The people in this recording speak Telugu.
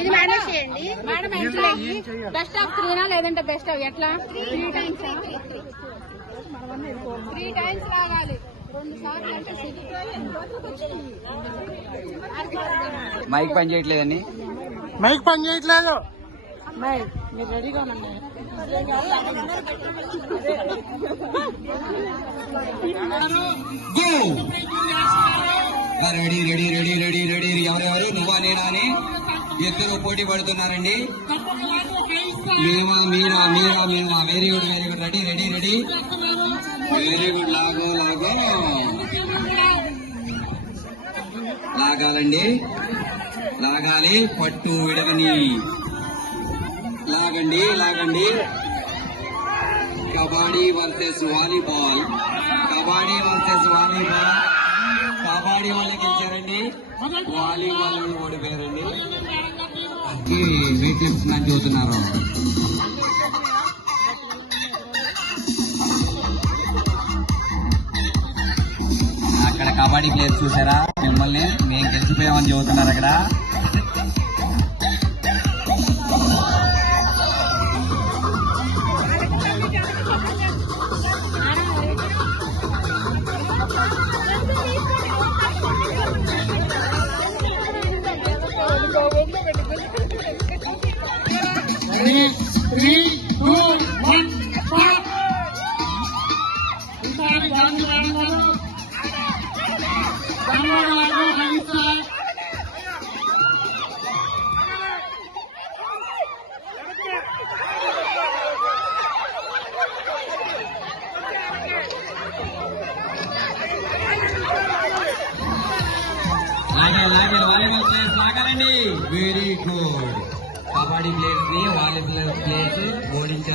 ఇది మేనేజ్ చేయండి మేడం. బెస్ట్ ఆఫ్ 3 లేదంటే బెస్ట్ ఆఫ్ ఎట్లా 3 టైమ్స్ రాగాలి. 2 సార్లు అంటే మైక్ పని చేయట్లేదండి. మైక్ పని చేయట్లేదు. మీరు రెడీగా ఉండండి. Ready ready ready ready ready. ఎవరెవరు నువ్వా నేనా అని ఇద్దరు పోటీ పడుతున్నారండి. మేమా మీరా మీరా మేమా. Very good very good. Ready ready ready. Very good. లాగో లాగో లాగాలండి. లాగాలి. పట్టు విడగని లాగండి లాగండి. Kabaddi versus volleyball. Kabaddi versus volleyball. Kabaddi వాళ్ళు గెలిచారండి. వాలీబాల్ ఓడిపోయారండి. వెయిట్ లిఫ్ట్స్ చూస్తున్నారు. అక్కడ కబడ్డీ ప్లేయర్స్ చూసారా మిమ్మల్ని మేము గెలిచిపోయామని చెబుతున్నారు అక్కడ. లాగాలి. వాలీబాల్ ప్లేయర్స్ లాగాలండి. Very good. కబడ్డీ ప్లేయర్స్ ని వాలీబాల్ ప్లేయర్స్ ఓడించారు.